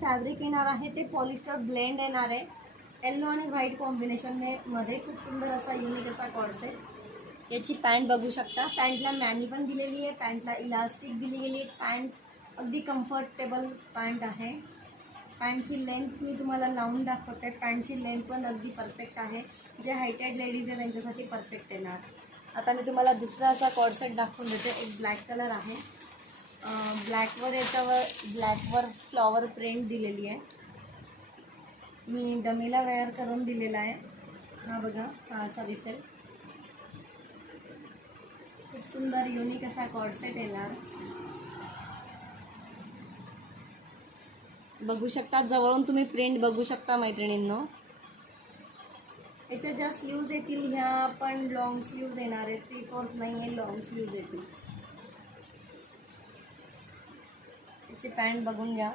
Fabric येणार आहे ते पॉलिस्टर ब्लेंड येणार आहे. येल्लो आणि व्हाईट कॉम्बिनेशन मध्ये खूप सुंदर असा युनिक असा कॉर्सेट. याची पॅन्ट बघू शकता. पॅन्टला मॅनी पण दिलेली आहे, पॅन्टला इलास्टिक दिली गेली आहे. पॅन्ट अगदी कम्फर्टेबल पॅन्ट आहे. पॅन्टची लेंथ मी तुम्हाला लावून दाखवते. पॅन्टची लेंथ पण अगदी परफेक्ट आहे. जे हायटेड लेडीज आहे त्यांच्यासाठी परफेक्ट येणार. आता मी तुम्हाला दुसरा असा कॉर्सेट दाखवून देते. एक ब्लॅक कलर आहे. ब्लॅकवर फ्लॉवर प्रिंट दिलेली आहे. मी डमीला वेअर करून दिलेला आहे. हा बघा, हा असा दिसेल. खूप सुंदर युनिक असा कॉर्सेट येणार. बघू शकता, जवळून तुम्ही प्रिंट बघू शकता मैत्रिणींनो. याच्या ज्या स्लीव्ज येतील ह्या पण लॉंग स्लीव्ज येणार आहे. 3/4 नाही आहे, लॉंग स्लीव्ज येतील. याची पॅन्ट बघून घ्या.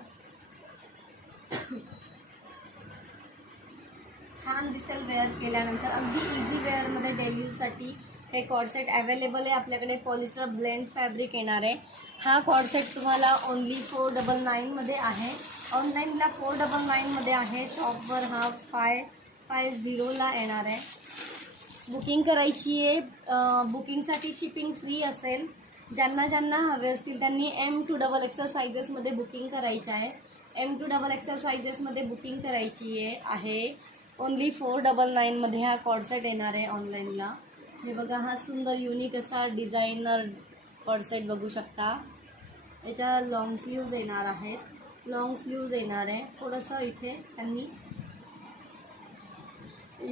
छान दिसेल वेअर केल्यानंतर. अगदी इझी वेअरमध्ये डेली यूजसाठी हे कॉर्सेट अवेलेबल आहे आपल्याकडे. पॉलिस्टर ब्लेंड फॅब्रिक येणार आहे. हा कॉर्सेट तुम्हाला ओनली 499मध्ये आहे. ऑनलाईनला 499मध्ये आहे. शॉपवर हा 550ला येणार आहे. बुकिंग करायची आहे. बुकिंगसाठी शिपिंग फ्री असेल. ज्यांना हवे असतील त्यांनी M2XXL सायझेसमध्ये बुकिंग करायचं आहे. M2XXL सायझेसमध्ये बुकिंग करायची आहे. ओनली 499मध्ये हा कॉर्सेट येणार आहे ऑनलाईनला. हे बघा, हा सुंदर युनिक असा डिझायनर कॉर्सेट बघू शकता. याच्या लॉंग स्लीव्ज येणार आहेत. लॉंग स्लीव्ज येणार आहे. थोडंसं इथे त्यांनी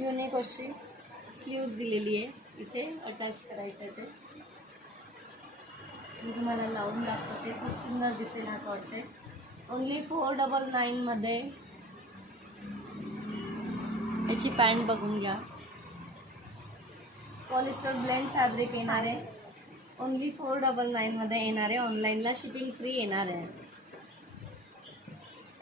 युनिक अशी स्लीव्ज दिलेली आहे. इथे अटॅच करायचं आहे ते. मी तुम्हाला लावून दाखवते. खूप सुंदर दिसेल हा कॉर्सेट. ओनली 499मध्ये. याची पॅन्ट बघून घ्या. पॉलिस्टर ब्लेंड फॅब्रिक येणार आहे. ओनली 499मध्ये येणार आहे. ऑनलाईनला शिपिंग फ्री येणार आहे.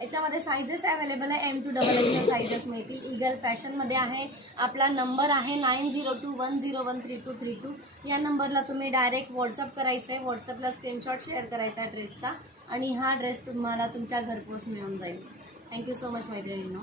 याच्यामध्ये सायझेस अवेलेबल आहे. M2XXL सायझेस मिळतील. ईगल फॅशनमध्ये आहे. आपला नंबर आहे 9021013232. या नंबरला तुम्ही डायरेक्ट व्हॉट्सअप करायचं आहे. व्हॉट्सअपला स्क्रीनशॉट शेअर करायचा आहे ड्रेसचा आणि हा ड्रेस तुम्हाला तुमच्या घरपोच मिळून जाईल. थँक्यू सो मच मैत्रिणींनो.